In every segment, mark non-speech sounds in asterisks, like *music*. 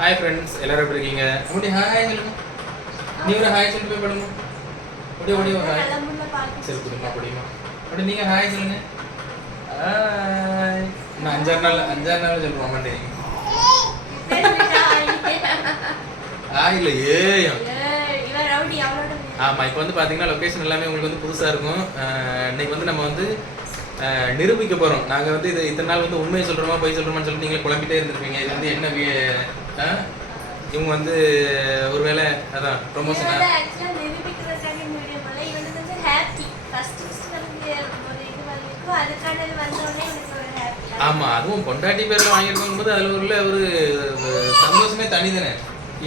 Hi friends எல்லாரும் எப்படி இருக்கீங்க? அப்படி ஹாய் சொல்லுங்க. நீ ஒரு ஹாய் சொல்லி போய் படுங்க. ஓடி ஓடி ஒரு ஹாய் சரி கொடுமா முடியுமா அப்படி நீங்க ஹாய் சொல்லுங்க. நான் அஞ்சாறு நாள் அஞ்சாறு நாள் சொல்லுவோம் மாட்டேங்க ஹாய் இல்லை ஏயம் ஆமாம் இப்போ வந்து பார்த்தீங்கன்னா லொக்கேஷன் எல்லாமே உங்களுக்கு வந்து புதுசாக இருக்கும். இன்னைக்கு வந்து நம்ம வந்து நிரூபிக்க போகிறோம் நாங்கள் வந்து இது இத்தனை நாள் வந்து உண்மையை சொல்கிறோமா பொய் சொல்கிறோமான்னு சொல்லிட்டு நீங்கள் குழம்பிட்டே இருந்திருப்பீங்க. இது வந்து என்ன இவங்க வந்து ஒருவேளை அதான் ப்ரொமோஷனா ஆமா அதுவும் பொண்டாட்டி பேர்ல வாங்கியிருக்கும் போது அதுல உள்ள ஒரு சந்தோஷமே தனிதானே?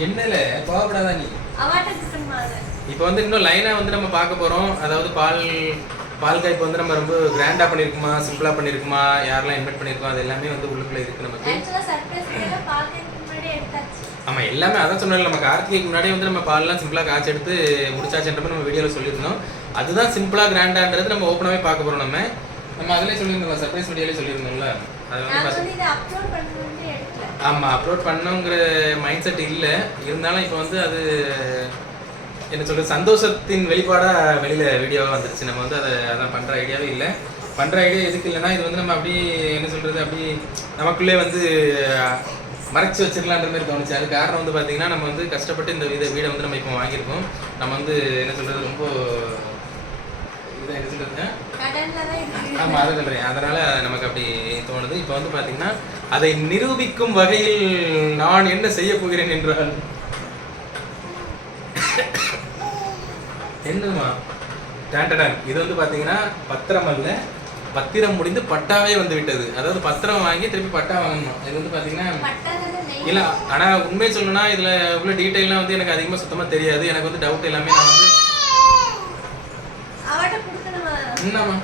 என்னல? கோவப்படாதா நீ. இப்போ வந்து இன்னும் லைனா வந்து நம்ம பார்க்க போறோம். அதாவது பால் பால் காய்ப்பு வந்து நம்ம ரொம்ப கிராண்டா பண்ணிருக்குமா சிம்பிளா பண்ணிருக்குமா யாரெல்லாம் இன்வைட் பண்ணிருக்கோம் அது எல்லாமே வந்து உள்ளுக்குள்ள இருக்கு நமக்கு. ஆமா எல்லாமே அதான் சொன்னோம்ல நம்ம கார்த்திகைக்கு முன்னாடியே வந்து நம்ம பால்லாம் சிம்பிளா காய்ச்சி எடுத்து முடிச்சாச்சுன்ற மாதிரி நம்ம வீடியோல சொல்லியிருந்தோம். அதுதான் சிம்பிளா கிராண்டான்றது நம்ம ஓப்பனாவே பார்க்க போறோம் நம்ம. நம்ம அதிலே சொல்லியிருந்தோம் சர்ப்ரைஸ் வீடியோலே சொல்லியிருந்தோம்ல. அது வந்து பாத்தீங்கன்னா ஆமா அப்லோட் பண்ணோங்கிற மைண்ட் செட் இல்ல. இருந்தாலும் இப்போ வந்து அது என்ன சொல்றது சந்தோஷத்தின் வெளிப்பாடா வெளியில வீடியோவா வந்துருச்சு. நம்ம வந்து அதை அதான் பண்ற ஐடியாவே இல்ல. பண்ற ஐடியா எதுக்கு இல்லைன்னா இது வந்து நம்ம அப்படி என்ன சொல்றது அப்படி நமக்குள்ளே வந்து மறைச்சு வச்சிடலான்ற மாதிரி தோணுச்சு. அது காரணம் வந்து பாத்தீங்கன்னா நம்ம வந்து கஷ்டப்பட்டு இந்த வீட வீடை வந்து நம்ம இப்போ வாங்கியிருக்கோம். நம்ம வந்து என்ன சொல்றது ரொம்ப இதை என்ன சொல்றது ஆமா அதை சொல்றேன். அதனால நமக்கு அப்படி தோணுது. இப்போ வந்து பாத்தீங்கன்னா அதை நிரூபிக்கும் வகையில் நான் என்ன செய்ய போகிறேன் என்றால் என்னமா டான்டடான் இது வந்து பாத்தீங்கன்னா பத்திரம் அல்ல. பத்திரம் முடிந்து பட்டாவே வந்து விட்டது. அதாவது பத்திரம் வாங்கி திருப்பி பட்டா வாங்கணும்? இது வந்து பாத்தீங்கன்னா இல்ல ஆனா உண்மையை சொல்லணும்னா இதுல உள்ள டீட்டெயிலாம் வந்து எனக்கு அதிகமா சுத்தமா தெரியாது. எனக்கு வந்து டவுட் எல்லாமே நான் வந்து என்னம்மா?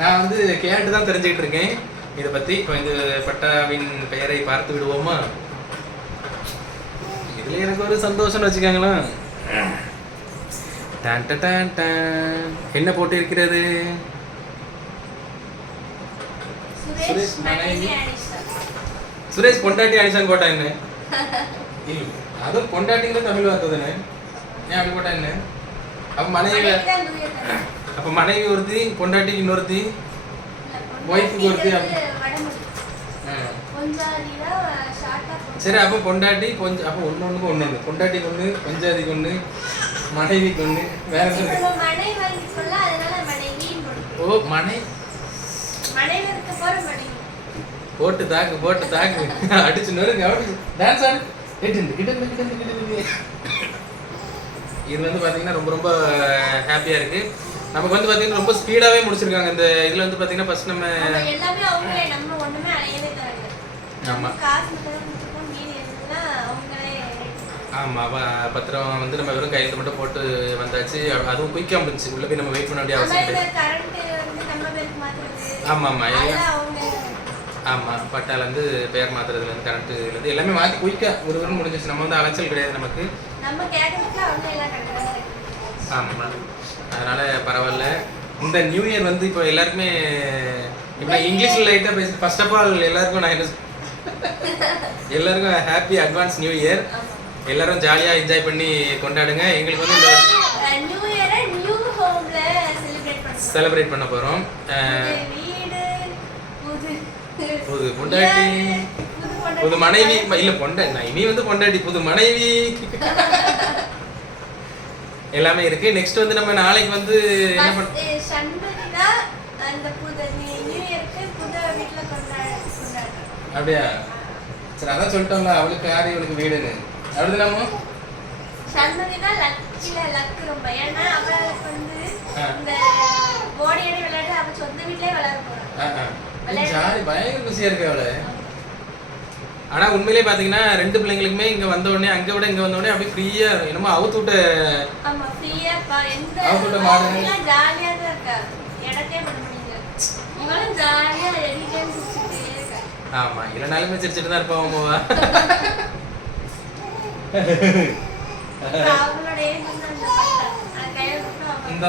நான் வந்து கேட்டு தான் தெரிஞ்சுக்கிட்டு இருக்கேன். இதை பத்தி இப்போ இந்த பட்டாவின் பெயரை பார்த்து விடுவோமா? இதுல எனக்கு ஒரு சந்தோஷம்னு வச்சுக்கோங்களேன். என்ன போட்டு இருக்கிறது? சுரேஷ் மனைவி. சுரேஷ் பொண்டாட்டி அனிஷான் போட்டா என்ன? *laughs* இல்ல. அதுவும் பொண்டாட்டிங்கிற தமிழ் வார்த்தை தானே? ஏன் அப்படி போட்டா என்ன? அப்ப மனைவி அப்ப மனைவி ஒருத்தி பொண்டாட்டிக்கு இன்னொருத்தி ஒய்ஃபுக்கு ஒருத்தி. சரி அப்ப பொண்டாட்டி கொஞ்சம் அப்ப ஒண்ணு ஒண்ணுக்கு ஒண்ணு ஒண்ணு பொண்டாட்டிக்கு ஒண்ணு பஞ்சாதிக்கு ஒண்ணு மனைவிக்கு ஒண்ணு வேற ஓ மனை போட்டு தாக்கு போட்டு தாக்கு. அடிச்சு நொறுங்க டான்ஸ் ஆடு. இது வந்து பாத்தீங்கன்னா ரொம்ப ரொம்ப ஹாப்பியா இருக்கு. நமக்கு வந்து பாத்தீங்கன்னா ரொம்ப ஸ்பீடாவே முடிச்சிருக்காங்க. இந்த இதுல வந்து பாத்தீங்கன்னா ஃபர்ஸ்ட் நம்ம எல்லாமே அவங்களே நம்ம ஒண்ணுமே அலையவே தேவையில்ல. ஆமா. காசு மட்டும் தான் கொடுத்துருக்கோம் மீதி எதுனா அவங்களே ஆமா ப- பத்திரம் வந்து நம்ம வெறும் கையெழுத்து மட்டும் போட்டு வந்தாச்சு. அது- அதுவும் குயிக்கா முடிஞ்சு. உள்ள போய் நம்ம வெயிட் பண்ண வேண்டிய அவசியம் இந்த கிடையாது கரண்ட் வந்து நம்ம பேருக்கு மாத்துறது ஆமா ஆமா எல்லாம் அதெல்லாம் அவங்க ஆமா பட்டால இருந்து பெயர் மாத்துறதுல இருந்து கரண்ட் இருந்து எல்லாமே மாத்தி குயிக்கா ஒரு வரும் முடிஞ்சிச்சு நம்ம வந்து அலைச்சல் கிடையாது நமக்கு. நம்ம கேட்கறதுக்கு அவங்க எல்லாம் கரெக்டாக ஆமா. அதனால பரவாயில்ல. இந்த நியூ இயர் வந்து இப்போ எல்லாருக்குமே இப்போ இங்கிலீஷ்ல லைட்டா பேசி ஃபர்ஸ்ட் ஆஃப் ஆல் எல்லாருக்கும் நான் என்ன எல்லாருக்கும் ஹாப்பி அட்வான்ஸ் நியூ இயர் எல்லாரும் ஜாலியா என்ஜாய் பண்ணி கொண்டாடுங்க. எங்களுக்கு வந்து இந்த செலிப்ரேட் பண்ண புது புது பொண்டாட்டி. புது பொண்டாட்டி. மனைவி இல்ல பொண்டை நான் இனி வந்து பொண்டாட்டி புது மனைவி. எல்லாமே இருக்கு. நெக்ஸ்ட் வந்து நம்ம நாளைக்கு வந்து என்ன பண்ண அப்படியா? சரி அதான் சொல்லிட்டோம்ல அவளுக்கு யாரு இவளுக்கு வீடுன்னு. அப்படிதானமோ சண்முகினா லக்கில லக்கு ரொம்ப. ஏன்னா அவளுக்கு வந்து. இந்த ஓடி ஆடி விளையாட்டு அவ சொந்த வீட்லயே விளையாட போறான் ஜாலி பயங்கர குசியா இருக்கு அவளு. ஆனா உண்மையிலேயே பாத்தீங்கன்னா ரெண்டு பிள்ளைங்களுக்குமே இங்க வந்த உடனே அங்க விட இங்க வந்த உடனே அப்படியே ஃப்ரீயா என்னமோ அவுத்து விட்ட டைம் சுத்திட்டே இருக்கா. ஆமா இல்லைனாலுமே சிரிச்சிட்டு தான் இருப்பா அம்மாவா அப்புறம் அவளோட ஏஜ் வந்து அந்த பட்டம் அந்த கையில கொடுத்தா அவ இந்த.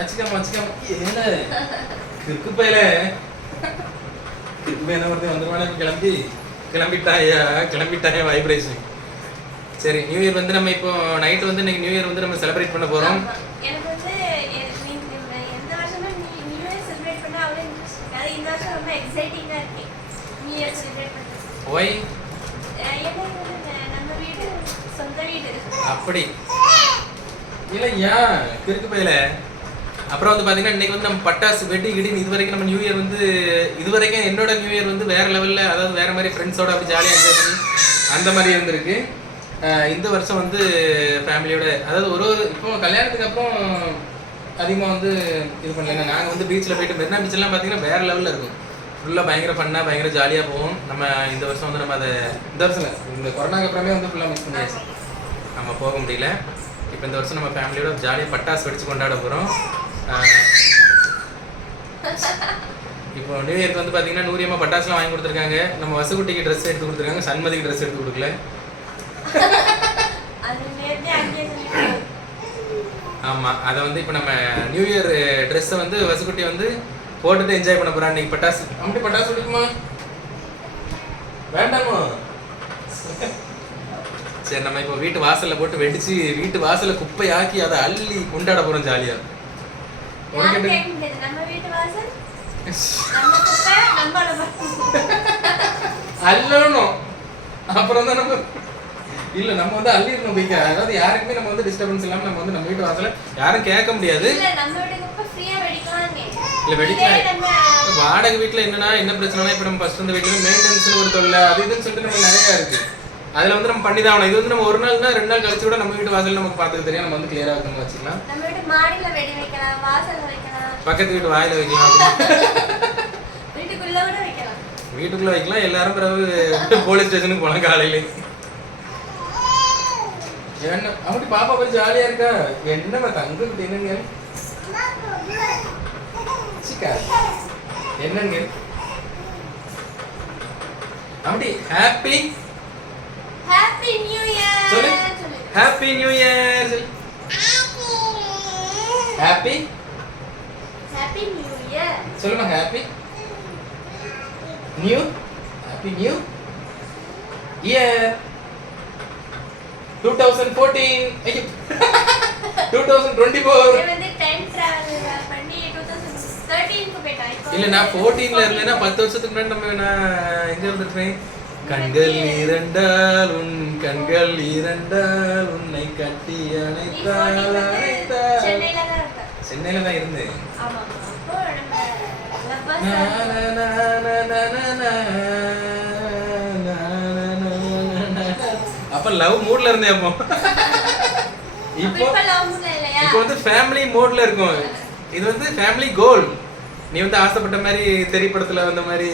வச்சுக்காம வச்சுக்காம ஏல கிறுக்கு பையல இப்போ என்ன வருது? வந்துருவானே கிளம்பி. கிளம்பிட்டாயா? கிளம்பிட்டாயா வைப்ரேஷன் சரி நியூ இயர் வந்து நம்ம இப்போ நைட் வந்து இன்னைக்கு நியூ இயர் வந்து நம்ம செலிப்ரேட் பண்ண போறோம். எனக்கு வந்து எ- நீ- நீ- எந்த வருஷமும் நீ- நியூ இயர் செலிப்ரேட் பண்ண அவ்வளோ இன்ட்ரெஸ்ட் இருக்காது இந்த வருஷம் ரொம்ப எக்ஸைட்டிங்கா இருக்கு. நியூ இயர் செலிப்ரேட் பண்ணுறது ஒய் ஏன்னா இது வந்து ந- நம்ம வீடு சொந்த வீடு. அப்படி. இல்ல ஏன் கிறுக்கு பையில. அப்புறம் வந்து பார்த்தீங்கன்னா இன்னைக்கு வந்து நம்ம பட்டாசு வெடி கிடின்னு இது வரைக்கும் நம்ம நியூ இயர் வந்து இது வரைக்கும் என்னோட நியூ இயர் வந்து வேற லெவலில் அதாவது வேற மாதிரி ஃப்ரெண்ட்ஸோட அப்படி ஜாலியாக என்ஜாய் பண்ணி அந்த மாதிரி இருந்திருக்கு. இந்த வருஷம் வந்து ஃபேமிலியோட அதாவது ஒரு ஒரு இப்போ கல்யாணத்துக்கு அப்புறம் அதிகமாக வந்து இது பண்ணல. நாங்கள் வந்து பீச்சில் போயிட்டு மெரினா பீச்செல்லாம் பார்த்தீங்கன்னா வேற லெவலில் இருக்கும். ஃபுல்லாக பயங்கர ஃபன்னாக பயங்கர ஜாலியாக போவோம். நம்ம இந்த வருஷம் வந்து நம்ம அதை இந்த வருஷம் இந்த கொரோனாக்கு அப்புறமே வந்து ஃபுல்லாக மிஸ் பண்ணியாச்சு. நம்ம போக முடியல. இப்போ இந்த வருஷம் நம்ம ஃபேமிலியோட ஜாலியாக பட்டாசு வெடிச்சு கொண்டாட போகிறோம் இப்போ நியூ இயர்க்கு வந்து பார்த்தீங்கன்னா நூறியம்மா பட்டாசுலாம் வாங்கி கொடுத்துருக்காங்க. நம்ம வசுகுட்டிக்கு ட்ரெஸ் எடுத்து கொடுத்துருக்காங்க. சண்மதிக்கு ட்ரெஸ் எடுத்து கொடுக்கல. ஆமாம் அதை வந்து இப்போ நம்ம நியூ இயர் ட்ரெஸ்ஸை வந்து வசுக்குட்டி வந்து போட்டுட்டு என்ஜாய் பண்ண போகிறான் இன்னைக்கு பட்டாசு. அப்படி பட்டாசு வெடிக்குமா வேண்டாமா? சரி நம்ம இப்போ வீட்டு வாசல்ல போட்டு வெடிச்சு வீட்டு வாசல்ல குப்பையாக்கி அதை அள்ளி கொண்டாட போறோம் ஜாலியா. வாசல். அள்ளணும் அப்புறம் தான் நம்ம இல்ல நம்ம வந்து அள்ளிடணும் போய்க்க. அதாவது யாருக்குமே நம்ம வந்து டிஸ்டர்பன்ஸ் இல்லாம நம்ம வந்து நம்ம வீட்டு வாசல்ல யாரும் கேட்க முடியாது. இல்ல வெடிக்கலாம். வாடகை வீட்ல என்னன்னா என்ன பிரச்சனைனா இப்போ நம்ம ஃபர்ஸ்ட் வந்து வீட்டுல மெயின்டெனன்ஸ் ஒரு தொல்லை அது இதுன்னு சொல்லிட்டு நம்ம நிறைய இருக்கு. அதுல வந்து நம்ம பண்ணி தான் ஆகணும். இது வந்து நம்ம ஒரு நாள்னா ரெண்டு நாள் கழிச்சு கூட நம்ம வீட்டு வாசல் நமக்கு பார்த்துக்க தெரியும். நம்ம வந்து கிளியரா இருக்கணும் வச்சுக்கலாம். நம்ம வீட்டு மாடியில வெடி வைக்கலாம் வாசல்ல வைக்கலாம். பக்கத்து வீட்டு வாயில வைக்கலாம் *laughs* வீட்டுக்குள்ள கூட வைக்கலாம். வீட்டுக்குள்ள வைக்கலாம். எல்லாரும் பிறகு போலீஸ் ஸ்டேஷனுக்கு போலாம் காலையில. என்ன? அப்படி பாப்பா போய் ஜாலியா இருக்கா? என்னம்மா தங்க என்னங்க? சிக்கா? என்னங்க? அப்படி ஹாப்பி ஹாப்பி நியூ இயர் சொல்லு. Happy new year happy happy new year சொல்லுமா happy new happy new year two thousand fourteen two thousand twenty four இது வந்து டைம் டிராவல் பண்ணி 2013 க்கு போயிட்டான் இப்போ இல்ல நான் ஃபோர்டீன்ல இருந்தேன்னா பத்து வருஷத்துக்கு முன்னாடி நம்ம நான் எங்க இருந்திருப்பேன் கண்கள் இரண்டால் உன் கண்கள் இரண்டால் உன்னை கட்டி அணைத்தால் சென்னையில தான் இருந்தேன் அப்ப லவ் மூட்ல இருந்தேன் அப்போ. இப்போ இப்போ வந்து ஃபேமிலி மோட்ல இருக்கும். இது வந்து ஃபேமிலி கோல் நீ வந்து ஆசைப்பட்ட மாதிரி திரைப்படத்துல வந்த மாதிரி.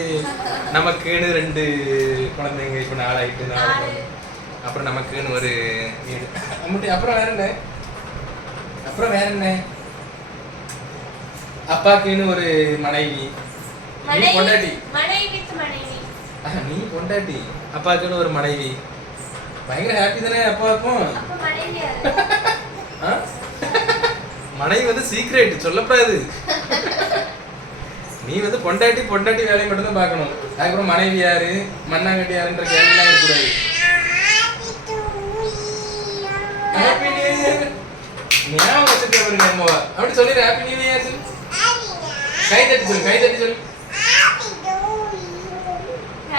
நமக்குன்னு ரெண்டு குழந்தைங்க இப்போ நாளாயிட்டு நாலு. அப்புறம் நமக்குன்னு ஒரு வீடு. அப்புறம் வேற என்ன? அப்புறம் வேற என்ன? அப்பாக்குன்னு ஒரு மனைவி. நீ பொண்டாட்டி. நீ பொண்டாட்டி. அப்பாக்குன்னு ஒரு மனைவி. பயங்கர ஹாப்பி தானே அப்பாவுக்கும்? அப்ப மனைவி வந்து சீக்ரெட் சொல்லக்கூடாது நீ வந்து பொண்டாட்டி பொண்டாட்டி வேலையை மட்டும் தான் பார்க்கணும். அதுக்கப்புறம் மனைவி யாரு? மண்ணாங்கட்டி யாருன்ற கேள்விலாம் இருக்கக்கூடாது. ஹாப்பி இயர் ஞாபகம் வச்சுட்டு பாருங்க அம்மாவா அப்படி சொல்லிடு ஹாப்பி நியூ இயர் சொல்லு. கை தட்டி சொல்லு கை தட்டி சொல்லு.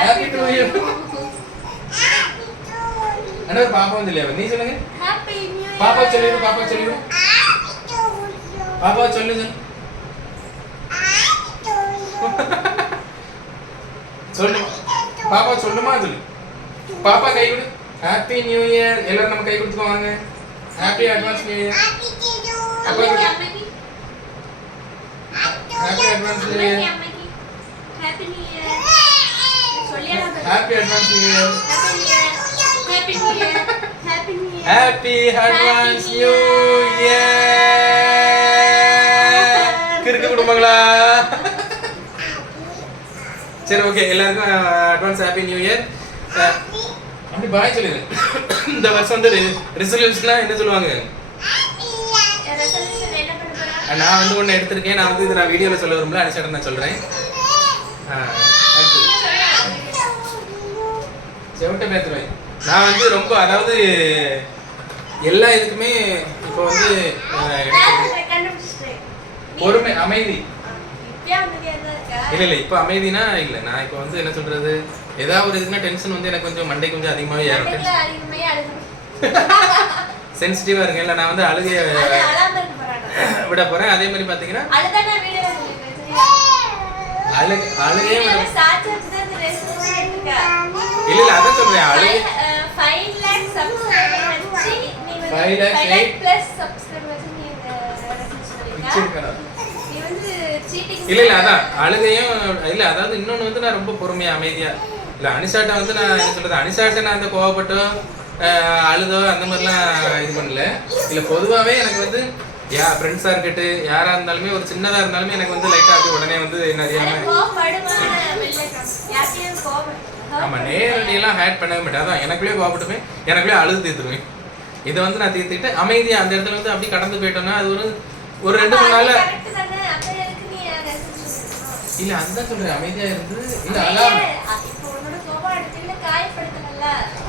Happy to you. அண்ணா பாப்பா இல்லையா நீ சொல்லுங்க. பாப்பா சொல்லிடு பாப்பா சொல்லிடு. பாப்பா சொல்லு சொல்லு சொல்லு பாப்பா சொல்லுமா சொல்லு பாப்பா கை கொடு ஹாப்பி நியூ இயர் எல்லாரும் நம்ம கை கொடுத்துக்கோ வாங்க happy advance new year. Happy advance new year. சொல்லியாடா பாரு. Happy advance new year Year. Happy New Year. Happy advance new year கிறுக்கு குடும்பங்களா சரி ஓகே எல்லாருக்கும் அட்வான்ஸ் ஹாப்பி நியூ இயர் அப்படி பாய் சொல்லுங்க இந்த வருஷம் வந்து ரிசல்யூஷன்லாம் என்ன சொல்லுவாங்க? நான் வந்து ஒன்று எடுத்திருக்கேன். நான் வந்து இது நான் வீடியோவில் சொல்ல விரும்பல. அடிச்சாட்ட நான் சொல்கிறேன். செவட்ட பேத்துருவை நான் வந்து ரொம்ப அதாவது எல்லா இதுக்குமே இப்போ வந்து பொறுமை அமைதி இப்பயே அமைதியா தான் இருக்கா? இல்ல இல்ல இப்போ அமைதினா இல்ல. நான் இப்போ வந்து என்ன சொல்றது? ஏதாவது ஒரு இதுனா டென்ஷன் வந்து எனக்கு கொஞ்சம் மண்டை கொஞ்சம் அதிகமாகவே ஏறும். சென்சிட்டிவா *laughs* இருக்கேன். இல்ல நான் வந்து அழுகைய? விட போறேன். அதே மாதிரி பாத்தீங்கன்னா? அழுகு அழுகையே. இல்ல இல்ல அதான் சொல்றேன். அழுகை subscriber வச்சு நீ இல்ல இல்ல அதான் அழுகையும் இல்ல அதாவது இன்னொன்னு வந்து நான் ரொம்ப பொறுமையா அமைதியா. இல்ல அனிஷாட்ட வந்து நான் என்ன சொல்றது அனிஷாட்ட நான் அந்த கோவப்பட்டோ அழுதோ அந்த மாதிரிலாம் இது பண்ணல. இல்ல பொதுவாவே எனக்கு வந்து யா ஃப்ரெண்ட்ஸா இருக்கட்டும் யாரா இருந்தாலுமே ஒரு சின்னதா இருந்தாலுமே எனக்கு வந்து லைட்டா அப்படி உடனே வந்து என்ன ஆமா நேரடியெல்லாம் ஹேட் பண்ணவே மாட்டேன். அதான் எனக்குள்ளே கோவப்பட்டுமே எனக்குள்ளே அழுது தீர்த்துருவேன். இதை வந்து நான் தீர்த்துக்கிட்டு அமைதியா அந்த இடத்துல வந்து அப்படி கடந்து போயிட்டோம்னா அது ஒரு ஒரு ரெண்டு மூணு நாள்ல இல்ல அதுதான் சொல்றேன் அமைதியா இருந்து இல்ல அடுத்ததுல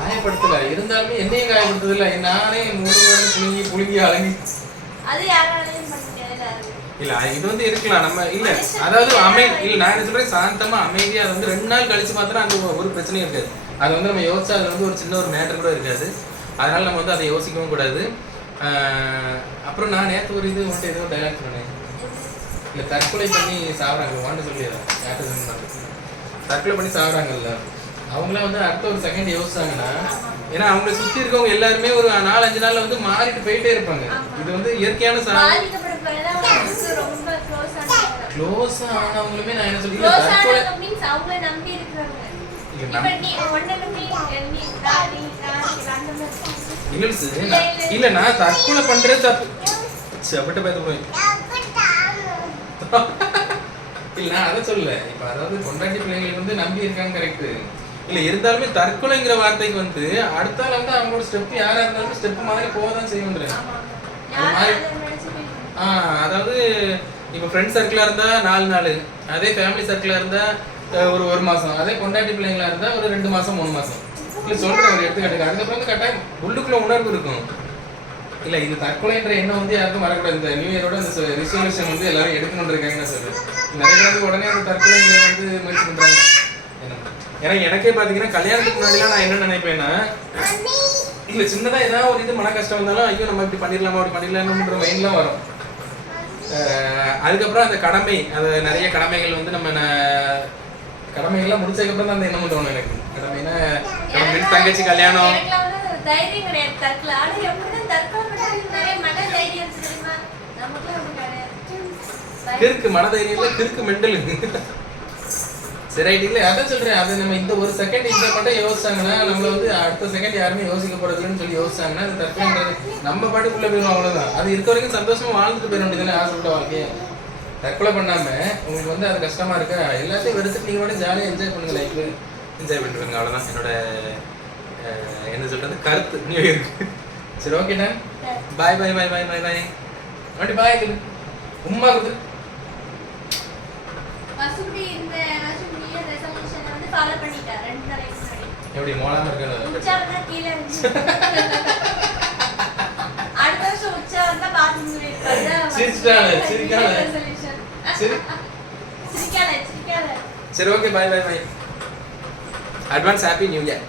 காயப்படுத்தல. இருந்தாலுமே என்னையும் காயப்படுத்தது இல்ல நானே மூணு வாரம் புழுங்கி புழுங்கி அழகி அது இல்ல இது வந்து இருக்கலாம். நம்ம இல்ல அதாவது அமை இல்ல நான் சொல்றேன்? சாந்தமா அமைதியா அது வந்து ரெண்டு நாள் கழிச்சு பார்த்தா அந்த ஒரு- பிரச்சனையும் இருக்காது. அது வந்து நம்ம யோசிச்சா அதுல வந்து ஒரு சின்ன ஒரு மேட்டர் கூட இருக்காது. அதனால நம்ம வந்து அதை யோசிக்கவும் கூடாது. அப்புறம் நான் நேத்து ஒரு இது வந்துட்டு ஏதோ டைலாக் சொன்னேன். இல்ல தற்கொலை பண்ணி சாவறாங்க. வாண்ட சொல்லிடுறேன் தற்கொலை பண்ணி சாவறாங்கல்ல. அவங்களாம் வந்து அடுத்த ஒரு செகண்ட் யோசிச்சாங்கன்னா ஏன்னா அவங்களை சுத்தி இருக்கவங்க எல்லாருமே ஒரு நாலு அஞ்சு நாள்ல வந்து மாறிட்டு போயிட்டே இருப்பாங்க. இது வந்து இயற்கையான ரொம்ப க்ளோஸ் ஆனவங்க க்ளோஸ் ஆனவங்களுமே நான் என்ன சொல்றேன் தற்கொலை மீன்ஸ் அவங்கள நம்பி இருக்கிறவங்க. இப்ப நீ நீ அந்த மாதிரி இல்ல நான் தற்கொலை பண்றது தப்பு. செப்பட்ட பேத்து போய் *laughs* இல்ல நான் அதை சொல்லல. இப்ப அதாவது பொண்டாட்டி பிள்ளைங்களுக்கு வந்து நம்பி இருக்காங்க கரெக்ட் இல்ல இருந்தாலுமே தற்கொலைங்கிற வார்த்தைக்கு வந்து அடுத்தால வந்து அவங்களோட ஸ்டெப் யாரா இருந்தாலும் ஸ்டெப் மாதிரி போக தான் செய்யுன்றேன் ஆ அதாவது இப்போ ஃப்ரெண்ட் சர்க்கிளாக இருந்தால் நாலு நாள். அதே ஃபேமிலி சர்க்கிளாக இருந்தால் ஒரு ஒரு மாதம் அதே பொண்டாட்டி பிள்ளைங்களா இருந்தால் ஒரு ரெண்டு மாதம் மூணு மாதம் இல்லை சொல்கிறேன் ஒரு எடுத்துக்காட்டுக்கு. அதுக்கப்புறம் வந்து கட்டாயம் உள்ளுக்குள்ள உணர்வு இருக்கும். இல்லை தற்கொலை தற்கொலைன்ற எண்ணம் வந்து யாருக்கும் வரக்கூடாது. இந்த நியூ இயரோட இந்த ரிசல்யூஷன் வந்து எல்லாரும் எடுக்கணும்னு இருக்காங்க சார் நிறைய பேர் வந்து உடனே அந்த தற்கொலை வந்து முயற்சி பண்றாங்க. ஏன்னா எனக்கே பார்த்தீங்கன்னா கல்யாணத்துக்கு முன்னாடிலாம் நான் என்ன நினைப்பேன்னா இல்ல சின்னதா ஏதாவது ஒரு இது மன கஷ்டம் வந்தாலும் ஐயோ நம்ம இப்படி பண்ணிடலாமா அப்படி பண்ணிடலாம்ன்ற மைண்ட்லாம் வரும். அதுக்கப்புறம் அந்த கடமை அது நிறைய கடமைகள் வந்து நம்ம கடமைகள்லாம் முடிச்சதுக்கப்புறம் தான் அந்த எண்ணம் தோணும் எனக்கு. கடமைனா நம்ம தங்கச்சி கல்யாணம் தைரியம் கிடையாது தற்கொலை. ஆனா எப்படிதான் தற்கொலை பண்றதுக்கு நிறைய மன தைரியம் தெரியுமா? நமக்கு அப்படி கிடையாது. பயம். கிறுக்கு கிறுக்கு மெண்டல். சரி இல்லை அதான் சொல்றேன் அது நம்ம இந்த ஒரு செகண்ட் இந்த மட்டும் யோசிச்சாங்கன்னா நம்மள வந்து அடுத்த செகண்ட் யாருமே யோசிக்க போறதுன்னு சொல்லி யோசிச்சாங்கன்னா அது தற்கொலைன்றது நம்ம பாட்டுக்குள்ள போயிடும் அவ்வளவுதான். அது இருக்க வரைக்கும் சந்தோஷமா வாழ்ந்துட்டு போயிட வேண்டியதுதானே ஆசைப்பட்ட வாழ்க்கைய. தற்கொலை பண்ணாம உங்களுக்கு வந்து அது கஷ்டமா இருக்கா? எல்லாத்தையும் வெறுத்துட்டு நீங்க மட்டும் ஜாலியாக என்ஜாய் பண்ணுங்க லைஃப் என்ஜாய் பண்ணிட்டு அவ்வளவுதான். என்னோட என்ன சொல்றது? கருத்து. நியூ இயருக்கு சரி ஓகே டன் பாய் பாய் பாய் பாய் பாய் பாய் அப்படி பாய் உம்மா குது எப்படி அடுத்த வருஷம் பாத்ரூம் சிரிச்சிட்டாளே, சிரிக்காளே. சரி. சிரிக்காத சிரிக்காத சரி okay bye bye bye advance happy new year